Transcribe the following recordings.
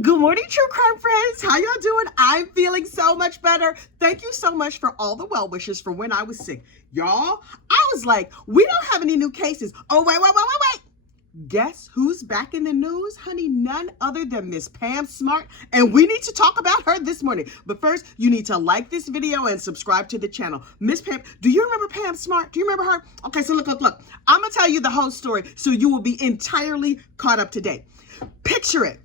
Good morning, true crime friends. How y'all doing? I'm feeling so much better. Thank you so much for all the well wishes for when I was sick. Y'all, I was like, we don't have any new cases. Oh, wait. Guess who's back in the news? Honey, none other than Miss Pam Smart. And we need to talk about her this morning. But first, you need to like this video and subscribe to the channel. Miss Pam, do you remember Pam Smart? Do you remember her? Okay, so look. I'm going to tell you the whole story so you will be entirely caught up to date. Picture it.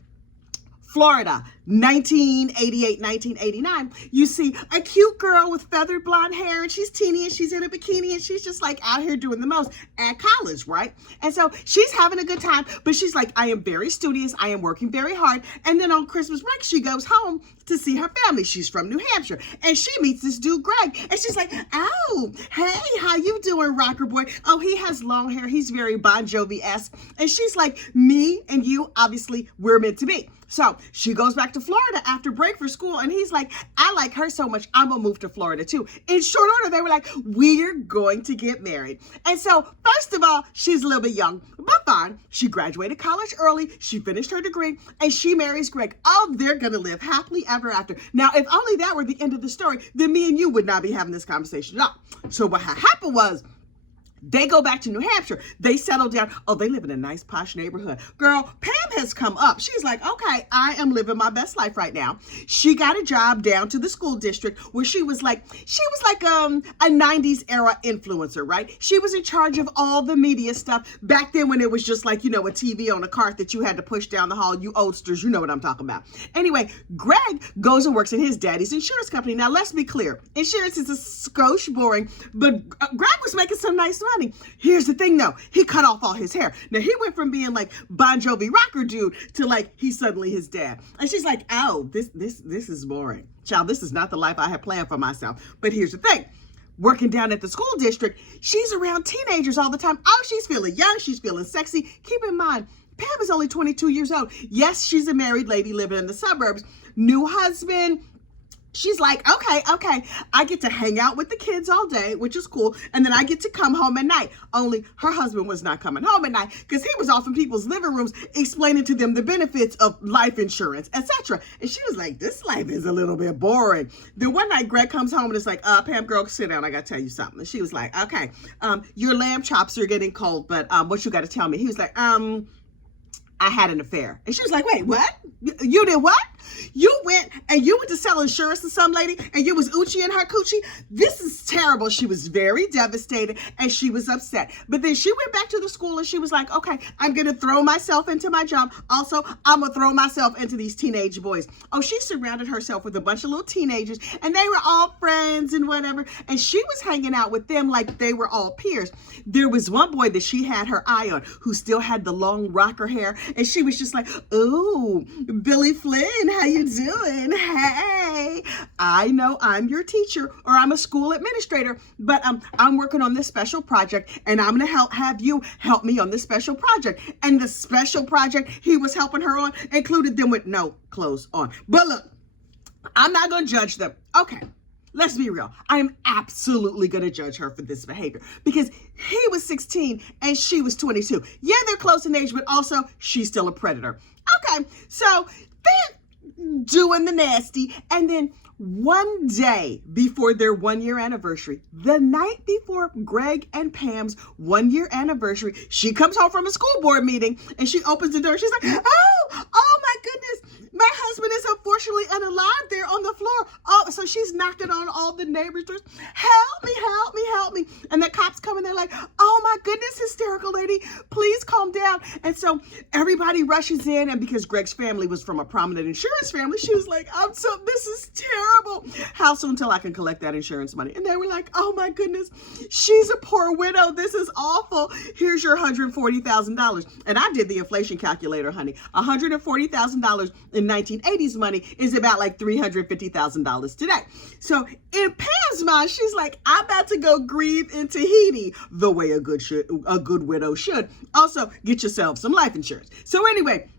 Florida, 1988, 1989. You see a cute girl with feathered blonde hair, and she's teeny and she's in a bikini and she's just like out here doing the most at college, right? And so she's having a good time, but she's like, I am very studious. I am working very hard. And then on Christmas break, she goes home to see her family. She's from New Hampshire, and she meets this dude, Greg. And she's like, oh, hey, how you doing, rocker boy? Oh, he has long hair. He's very Bon Jovi-esque. And she's like, me and you, obviously, we're meant to be. So she goes back to Florida after break for school, and he's like, I like her so much, I'm gonna move to Florida too. In short order, they were like, we're going to get married. And so, first of all, she's a little bit young, but fine. She graduated college early, she finished her degree, and she marries Greg. Oh, they're gonna live happily ever after. Now, if only that were the end of the story, then me and you would not be having this conversation at all. So what happened was, they go back to New Hampshire. They settle down. Oh, they live in a nice posh neighborhood. Girl, Pam has come up. She's like, okay, I am living my best life right now. She got a job down to the school district where she was like a 90s era influencer, right? She was in charge of all the media stuff back then when it was just like, a TV on a cart that you had to push down the hall. You oldsters, you know what I'm talking about. Anyway, Greg goes and works at his daddy's insurance company. Now, let's be clear. Insurance is a skosh boring, but Greg was making some nice money. Here's the thing though, he cut off all his hair. Now he went from being like Bon Jovi rocker dude to like he's suddenly his dad. And she's like, oh, this is boring. Child, this is not the life I had planned for myself. But here's the thing. Working down at the school district, she's around teenagers all the time. Oh, she's feeling young, she's feeling sexy. Keep in mind, Pam is only 22 years old. Yes, she's a married lady living in the suburbs. New husband. She's like, okay, I get to hang out with the kids all day, which is cool. And then I get to come home at night. Only her husband was not coming home at night because he was off in people's living rooms explaining to them the benefits of life insurance, etc. And she was like, this life is a little bit boring. Then one night, Greg comes home and it's like, Pam, girl, sit down. I got to tell you something. And she was like, okay, your lamb chops are getting cold, but what you got to tell me? He was like, I had an affair. And she was like, wait, what? You did what? You went to sell insurance to some lady and you was Uchi in her coochie? This is terrible. She was very devastated and she was upset. But then she went back to the school and she was like, okay, I'm going to throw myself into my job. Also, I'm going to throw myself into these teenage boys. Oh, she surrounded herself with a bunch of little teenagers and they were all friends and whatever. And she was hanging out with them like they were all peers. There was one boy that she had her eye on who still had the long rocker hair. And she was just like, ooh, Billy Flynn, how you doing? Hey, I know I'm your teacher or I'm a school administrator, but I'm working on this special project and I'm going to have you help me on this special project. And the special project he was helping her on included them with no clothes on. But look, I'm not going to judge them. Okay. Let's be real. I am absolutely going to judge her for this behavior because he was 16 and she was 22. Yeah, they're close in age, but also she's still a predator. Okay, so they're doing the nasty. And then one day before their 1-year anniversary, the night before Greg and Pam's 1-year anniversary, she comes home from a school board meeting and she opens the door. She's like, oh my goodness. My husband is unfortunately unalive there on the floor. Oh, so she's knocking on all the neighbors' doors. Help me. And the cops come and they're like, oh my goodness, hysterical lady, please calm down. And so everybody rushes in. And because Greg's family was from a prominent insurance family, she was like, this is terrible. How soon till I can collect that insurance money? And they were like, oh my goodness, she's a poor widow. This is awful. Here's your $140,000. And I did the inflation calculator, honey. $140,000 in 1980s money is about like $350,000 today. So in Pam's mind, she's like, I'm about to go grieve in Tahiti the way a good widow should. Also, get yourself some life insurance. So anyway,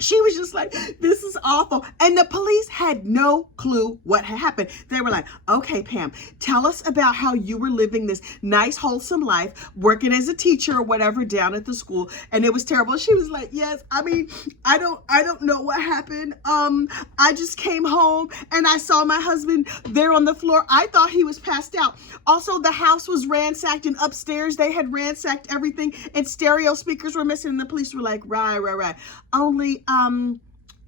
She was just like, this is awful. And the police had no clue what had happened. They were like, okay, Pam, tell us about how you were living this nice, wholesome life, working as a teacher or whatever down at the school. And it was terrible. She was like, yes, I mean, I don't know what happened. I just came home and I saw my husband there on the floor. I thought he was passed out. Also, the house was ransacked, and upstairs they had ransacked everything, and stereo speakers were missing. And the police were like, right. Only,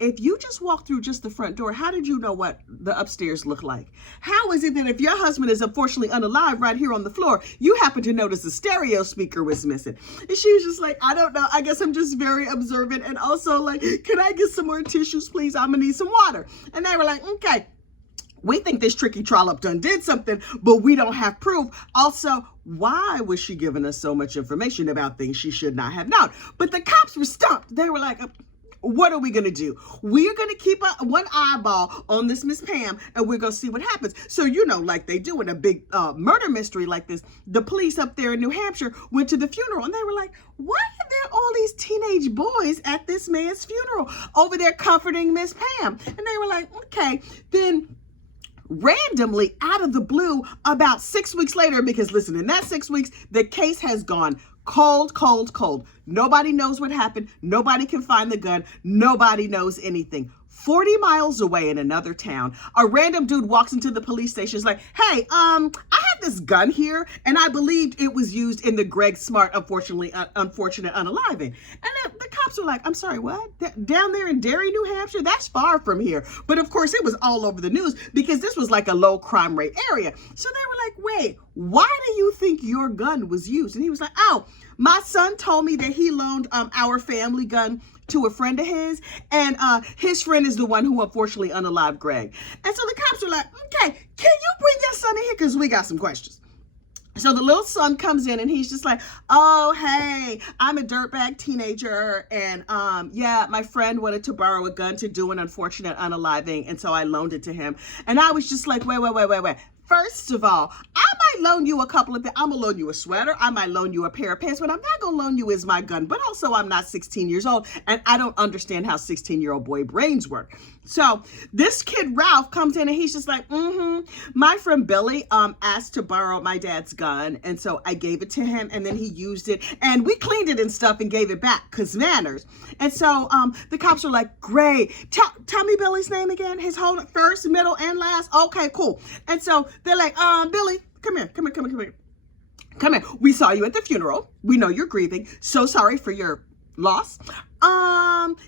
if you just walked through just the front door, how did you know what the upstairs looked like? How is it that if your husband is unfortunately unalive right here on the floor, you happen to notice the stereo speaker was missing? And she was just like, I don't know. I guess I'm just very observant. And also like, can I get some more tissues, please? I'm gonna need some water. And they were like, okay. We think this tricky trollop done did something, but we don't have proof. Also, why was she giving us so much information about things she should not have known? But the cops were stumped. They were like, what are we going to do? We're going to keep one eyeball on this Miss Pam, and we're going to see what happens. So, you know, like they do in a big murder mystery like this, the police up there in New Hampshire went to the funeral, and they were like, why are there all these teenage boys at this man's funeral over there comforting Miss Pam? And they were like, okay, then randomly out of the blue about 6 weeks later, because listen, in that 6 weeks, the case has gone cold. Nobody knows what happened. Nobody can find the gun. Nobody knows anything. 40 miles away in another town, a random dude walks into the police station. Is like, hey, I had this gun here, and I believed it was used in the Greg Smart, unfortunate unaliving. And the cops were like, I'm sorry, what? Down there in Derry, New Hampshire? That's far from here. But of course, it was all over the news because this was like a low crime rate area. So they were like, wait, why do you think your gun was used? And he was like, oh, my son told me that he loaned our family gun to a friend of his, and his friend is the one who unfortunately unalived Greg. And so the cops are like, okay, can you bring your son in here? Because we got some questions. So the little son comes in and he's just like, oh, hey, I'm a dirtbag teenager. And yeah, my friend wanted to borrow a gun to do an unfortunate unaliving. And so I loaned it to him. And I was just like, wait. First of all, I might loan you a couple of things. I'm going to loan you a sweater. I might loan you a pair of pants. What I'm not going to loan you is my gun. But also, I'm not 16 years old, and I don't understand how 16-year-old boy brains work. So this kid, Ralph, comes in, and he's just like, my friend Billy asked to borrow my dad's gun, and so I gave it to him, and then he used it, and we cleaned it and stuff and gave it back, because manners. And so the cops are like, great. Tell me Billy's name again, his whole first, middle, and last. Okay, cool. And so they're like, Billy, come here. Come here. We saw you at the funeral. We know you're grieving. So sorry for your loss.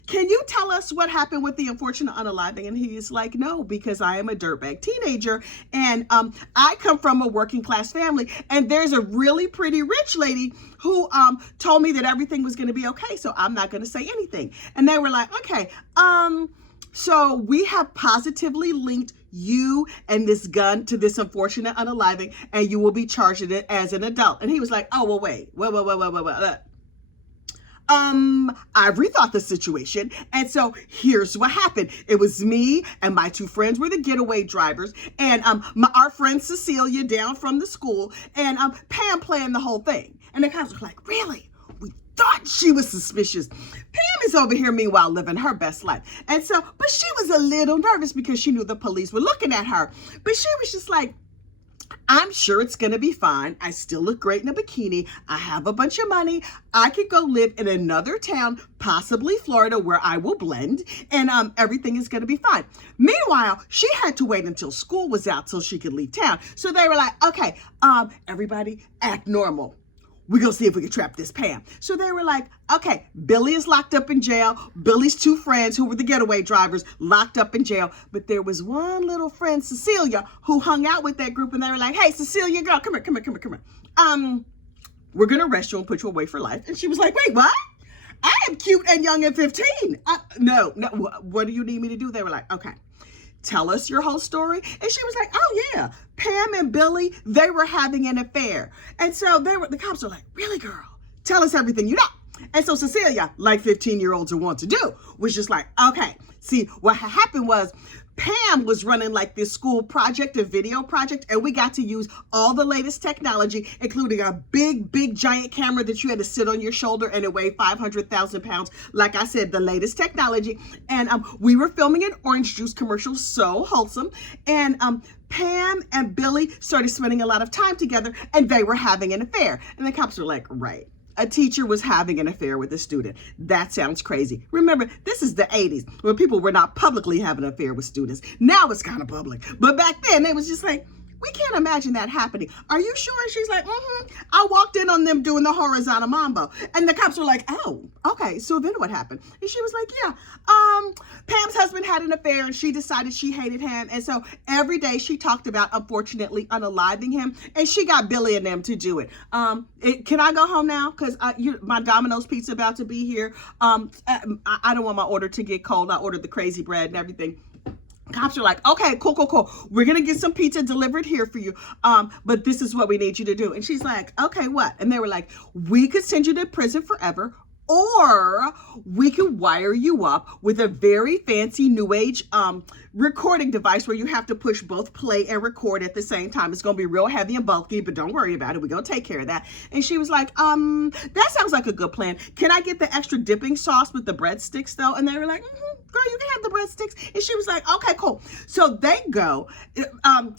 Can you tell us what happened with the unfortunate unaliving? And he is like, no, because I am a dirtbag teenager, and I come from a working class family, and there's a really pretty rich lady who told me that everything was going to be okay, so I'm not going to say anything. And they were like, okay, so we have positively linked you and this gun to this unfortunate unaliving, and you will be charged with it as an adult. And he was like, oh, well, wait. I've rethought the situation. And so here's what happened. It was me and my two friends were the getaway drivers, and our friend Cecilia down from the school, and Pam planned the whole thing. And the cops were like, really? We thought she was suspicious. Pam is over here, meanwhile, living her best life. And so, but she was a little nervous because she knew the police were looking at her. But she was just like, I'm sure it's going to be fine. I still look great in a bikini. I have a bunch of money. I could go live in another town, possibly Florida, where I will blend, and everything is going to be fine. Meanwhile, she had to wait until school was out so she could leave town. So they were like, okay, everybody act normal. We're going to see if we can trap this Pam. So they were like, okay, Billy is locked up in jail. Billy's two friends, who were the getaway drivers, locked up in jail. But there was one little friend, Cecilia, who hung out with that group. And they were like, hey, Cecilia, girl, come here. We're going to arrest you and put you away for life. And she was like, wait, what? I am cute and young and 15. No, what do you need me to do? They were like, okay, tell us your whole story. And she was like, oh yeah, Pam and Billy, they were having an affair. And so the cops were like, really, girl? Tell us everything you know. And so Cecilia, like 15-year-olds are want to do, was just like, okay, see, what happened was Pam was running like this school project, a video project, and we got to use all the latest technology, including a big, giant camera that you had to sit on your shoulder and it weighed 500,000 pounds. Like I said, the latest technology. And we were filming an orange juice commercial, so wholesome. And Pam and Billy started spending a lot of time together and they were having an affair. And the cops were like, right. A teacher was having an affair with a student. That sounds crazy. Remember, this is the 80s when people were not publicly having an affair with students. Now it's kind of public. But back then, it was just like, we can't imagine that happening. Are you sure? And she's like, I walked in on them doing the horizontal mambo. And the cops were like, oh, okay. So then what happened? And she was like, yeah, Pam's husband had an affair and she decided she hated him. And so every day she talked about, unfortunately, unaliving him. And she got Billy and them to do it. Can I go home now? Because my Domino's pizza about to be here. I don't want my order to get cold. I ordered the crazy bread and everything. Cops are like, okay, cool. We're going to get some pizza delivered here for you. But this is what we need you to do. And she's like, okay, what? And they were like, we could send you to prison forever, or we could wire you up with a very fancy new age recording device where you have to push both play and record at the same time. It's going to be real heavy and bulky, but don't worry about it. We're going to take care of that. And she was like, that sounds like a good plan. Can I get the extra dipping sauce with the breadsticks though? And they were like, girl, you can have the breadsticks. And she was like, okay, cool. So they go,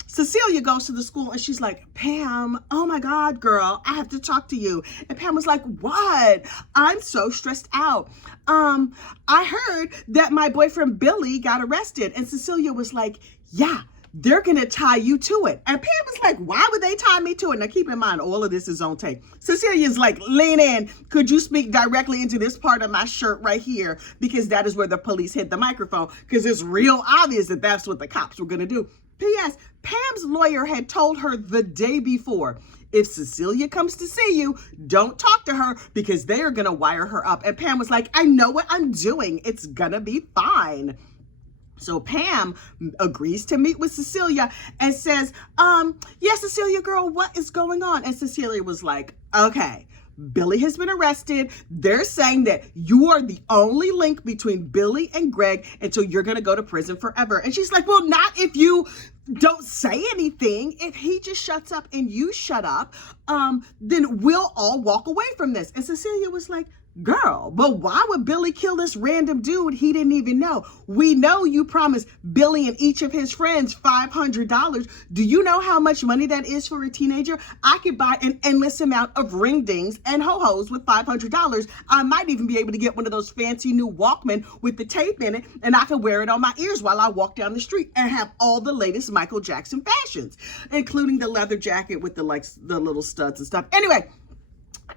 Cecilia goes to the school and she's like, Pam, oh my God, girl, I have to talk to you. And Pam was like, what? I'm so stressed out. I heard that my boyfriend Billy got arrested. And Cecilia was like, yeah, they're going to tie you to it. And Pam was like, why would they tie me to it? Now, keep in mind, all of this is on tape. Cecilia's like, lean in. Could you speak directly into this part of my shirt right here? Because that is where the police hit the microphone. Because it's real obvious that that's what the cops were going to do. P.S. Pam's lawyer had told her the day before, if Cecilia comes to see you, don't talk to her because they are going to wire her up. And Pam was like, I know what I'm doing. It's going to be fine. So Pam agrees to meet with Cecilia and says, yeah, Cecilia, girl, what is going on? And Cecilia was like, okay, Billy has been arrested. They're saying that you are the only link between Billy and Greg, and so you're going to go to prison forever. And she's like, well, not if you don't say anything. If he just shuts up and you shut up, then we'll all walk away from this. And Cecilia was like, girl, but why would Billy kill this random dude he didn't even know? We know you promised Billy and each of his friends $500. Do you know how much money that is for a teenager? I could buy an endless amount of ring dings and ho-hos with $500. I might even be able to get one of those fancy new Walkman with the tape in it, and I could wear it on my ears while I walk down the street and have all the latest Michael Jackson fashions, including the leather jacket with the little studs and stuff. Anyway,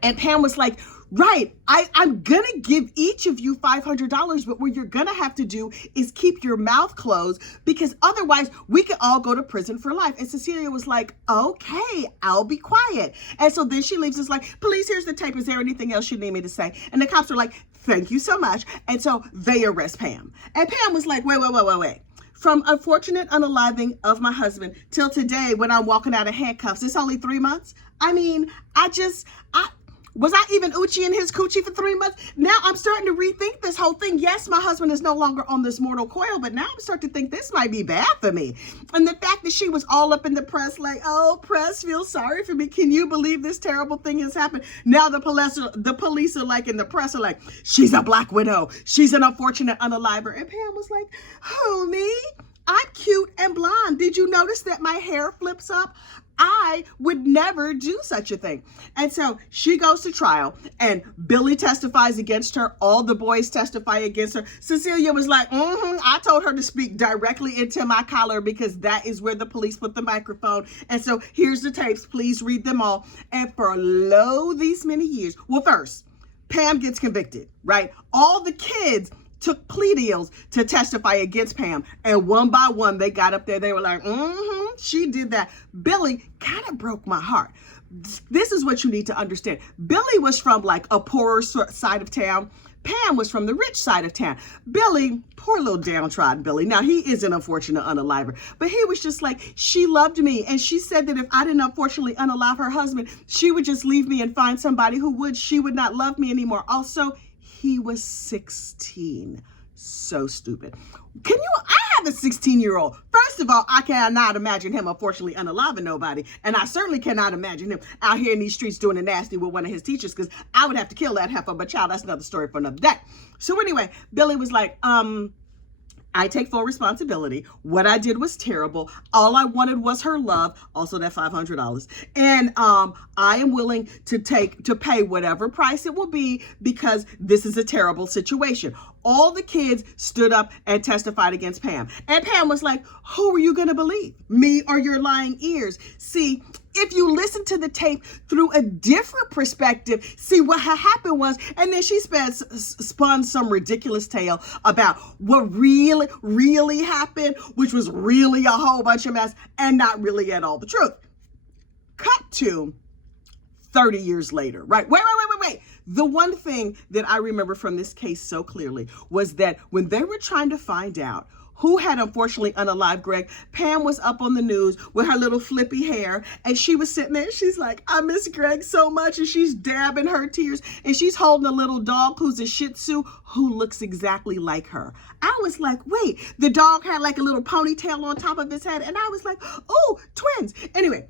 and Pam was like, right, I'm going to give each of you $500, but what you're going to have to do is keep your mouth closed because otherwise we could all go to prison for life. And Cecilia was like, okay, I'll be quiet. And so then she leaves us like, police, here's the tape. Is there anything else you need me to say? And the cops are like, thank you so much. And so they arrest Pam. And Pam was like, wait. From unfortunate unaliving of my husband till today when I'm walking out of handcuffs, it's only 3 months. I mean, was I even Uchi in his coochie for 3 months? Now I'm starting to rethink this whole thing. Yes, my husband is no longer on this mortal coil, but now I'm starting to think this might be bad for me. And the fact that she was all up in the press like, oh, press feels sorry for me. Can you believe this terrible thing has happened? Now the police are like in the press are like, she's a black widow. She's an unfortunate unaliver. And Pam was like, who, me? I'm cute and blonde. Did you notice that my hair flips up? I would never do such a thing. And so she goes to trial and Billy testifies against her. All the boys testify against her. Cecilia was like, I told her to speak directly into my collar because that is where the police put the microphone. And so here's the tapes. Please read them all. And for these many years, well, first, Pam gets convicted, right? All the kids took plea deals to testify against Pam. And one by one, they got up there. They were like, she did that. Billy kind of broke my heart. This is what you need to understand. Billy was from like a poorer side of town. Pam was from the rich side of town. Billy, poor little downtrodden Billy. Now, he is an unfortunate unaliver, but he was just like, she loved me. And she said that if I didn't unfortunately unalive her husband, she would just leave me and find somebody who would. She would not love me anymore. Also, he was 16. So stupid. I have a 16-year-old. First of all, I cannot imagine him unfortunately unaliving nobody. And I certainly cannot imagine him out here in these streets doing the nasty with one of his teachers, because I would have to kill that heifer. But child, that's another story for another day. So anyway, Billy was like, I take full responsibility. What I did was terrible. All I wanted was her love, also that $500. And I am willing to pay whatever price it will be, because this is a terrible situation. All the kids stood up and testified against Pam. And Pam was like, who are you going to believe? Me or your lying ears? See, if you listen to the tape through a different perspective, see what happened was, and then she spun some ridiculous tale about what really happened, which was really a whole bunch of mess and not really at all the truth. Cut to 30 years later, right? Wait. The one thing that I remember from this case so clearly was that when they were trying to find out who had unfortunately unalived Greg, Pam was up on the news with her little flippy hair, and she was sitting there and she's like, I miss Greg so much, and she's dabbing her tears, and she's holding a little dog who's a Shih Tzu who looks exactly like her. I was like, wait, the dog had like a little ponytail on top of his head, and I was like, oh, twins. Anyway,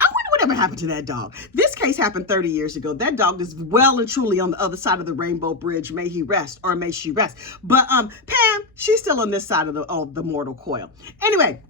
I wonder whatever happened to that dog. This case happened 30 years ago. That dog is well and truly on the other side of the Rainbow Bridge. May he rest, or may she rest. But Pam, she's still on this side of the mortal coil. Anyway,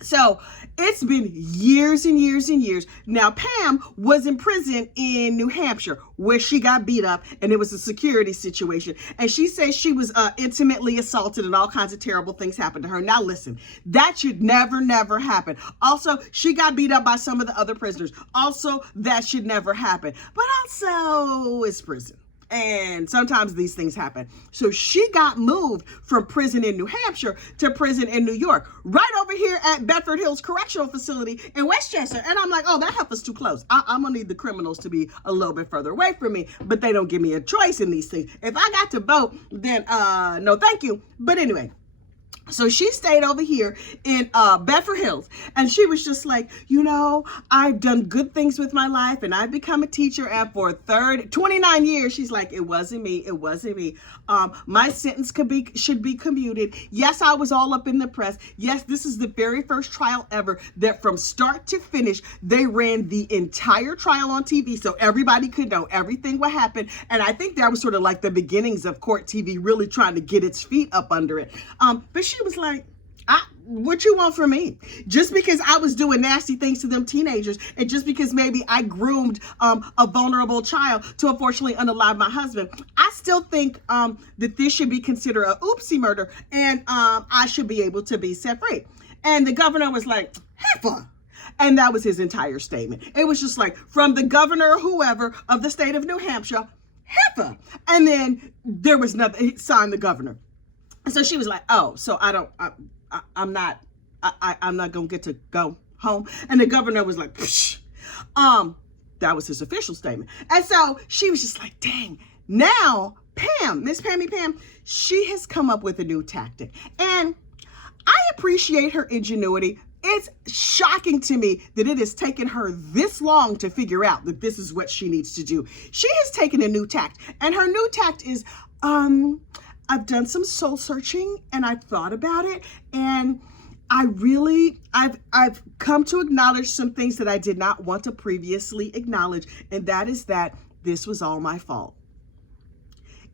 so it's been years and years and years. Now, Pam was in prison in New Hampshire where she got beat up, and it was a security situation. And she says she was intimately assaulted and all kinds of terrible things happened to her. Now, listen, that should never happen. Also, she got beat up by some of the other prisoners. Also, that should never happen. But also, it's prison. And sometimes these things happen. So she got moved from prison in New Hampshire to prison in New York, right over here at Bedford Hills Correctional Facility in Westchester. And I'm like, oh, that heifer's too close. I'm going to need the criminals to be a little bit further away from me. But they don't give me a choice in these things. If I got to vote, then no, thank you. But anyway. So she stayed over here in Bedford Hills, and she was just like, I've done good things with my life, and I've become a teacher, and for 29 years, she's like, it wasn't me. My sentence should be commuted. Yes, I was all up in the press. Yes, this is the very first trial ever that from start to finish, they ran the entire trial on TV so everybody could know everything what happened. And I think that was sort of like the beginnings of court TV really trying to get its feet up under it. But she was like, what you want from me? Just because I was doing nasty things to them teenagers, and just because maybe I groomed a vulnerable child to unfortunately unalive my husband, I still think that this should be considered a oopsie murder, and I should be able to be set free. And the governor was like, heifer. And that was his entire statement. It was just like, from the governor or whoever of the state of New Hampshire, heifer. And then there was nothing, he signed the governor. And so she was like, oh, so I'm not gonna get to go home. And the governor was like, psh. That was his official statement. And so she was just like, dang, now Pam, Miss Pam, she has come up with a new tactic. And I appreciate her ingenuity. It's shocking to me that it has taken her this long to figure out that this is what she needs to do. She has taken a new tact, and her new tact is, I've done some soul searching, and I've thought about it, and I've come to acknowledge some things that I did not want to previously acknowledge, and that is that this was all my fault.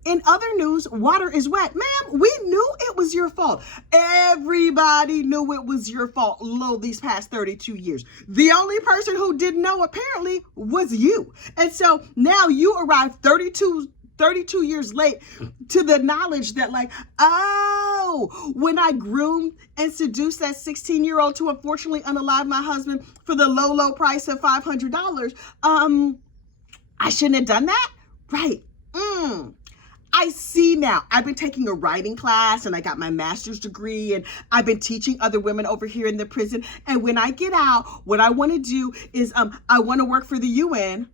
In other news, water is wet. Ma'am, we knew it was your fault. Everybody knew it was your fault these past 32 years. The only person who didn't know apparently was you. And so now you arrived 32 years late to the knowledge that when I groomed and seduced that 16-year-old to unfortunately unalive my husband for the low price of $500, I shouldn't have done that? Right. I see now. I've been taking a writing class, and I got my master's degree, and I've been teaching other women over here in the prison. And when I get out, what I want to do is I want to work for the UN.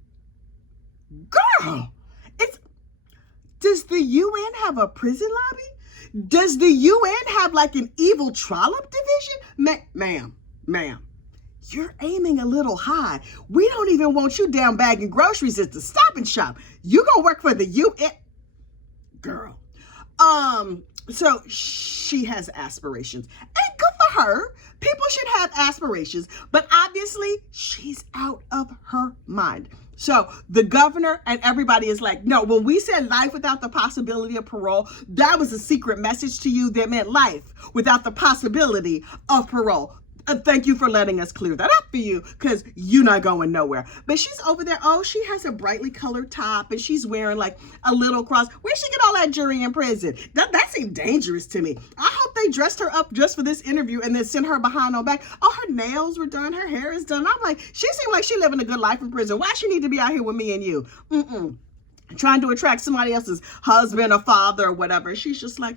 Girl, Does the UN have a prison lobby? Does the UN have like an evil trollop division? Ma'am, you're aiming a little high. We don't even want you down bagging groceries at the Stop and Shop. You gonna work for the UN? Girl. So she has aspirations. And good for her. People should have aspirations. But obviously, she's out of her mind. So the governor and everybody is like, no, when we said life without the possibility of parole, that was a secret message to you that meant life without the possibility of parole. Thank you for letting us clear that up for you, because you're not going nowhere. But she's over there. Oh, she has a brightly colored top and she's wearing like a little cross. Where'd she get all that jewelry in prison? That seemed dangerous to me. I hope they dressed her up just for this interview and then sent her behind on back. Oh, her nails were done. Her hair is done. I'm like, she seemed like she living a good life in prison. Why she need to be out here with me and you? Trying to attract somebody else's husband or father or whatever. She's just like,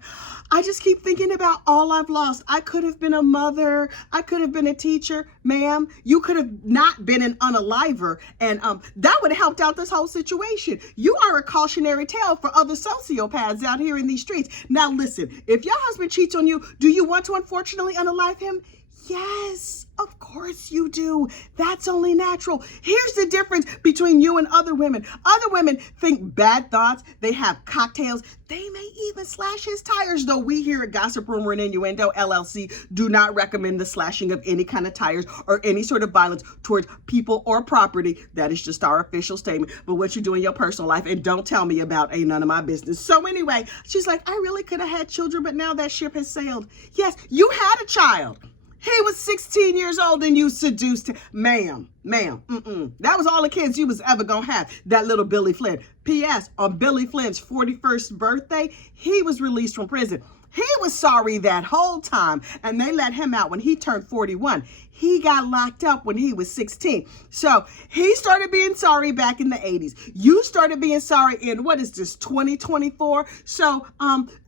I just keep thinking about all I've lost. I could have been a mother. I could have been a teacher. Ma'am, you could have not been an unaliver. And that would have helped out this whole situation. You are a cautionary tale for other sociopaths out here in these streets. Now listen, if your husband cheats on you, do you want to unfortunately unalive him? Yes, of course you do. That's only natural. Here's the difference between you and other women. Other women think bad thoughts. They have cocktails. They may even slash his tires, though we here at Gossip Rumor and Innuendo LLC do not recommend the slashing of any kind of tires or any sort of violence towards people or property. That is just our official statement. But what you do in your personal life, and don't tell me about, ain't none of my business. So anyway, she's like, I really could have had children, but now that ship has sailed. Yes, you had a child. He was 16 years old and you seduced him. Ma'am. That was all the kids you was ever gonna have, that little Billy Flynn. P.S. On Billy Flynn's 41st birthday, he was released from prison. He was sorry that whole time, and they let him out when he turned 41. He got locked up when he was 16. So he started being sorry back in the 80s. You started being sorry in, what is this, 2024? So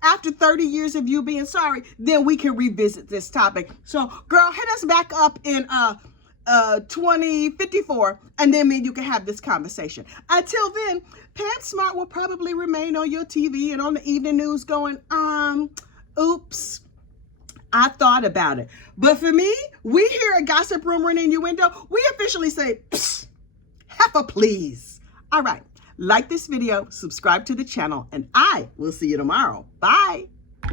after 30 years of you being sorry, then we can revisit this topic. So girl, hit us back up in 2054, and then me and you can have this conversation. Until then, Pam Smart will probably remain on your TV and on the evening news going, oops, I thought about it. But for me, we here at Gossip Rumor and Innuendo, we officially say, heffa please. All right, like this video, subscribe to the channel, and I will see you tomorrow. Bye.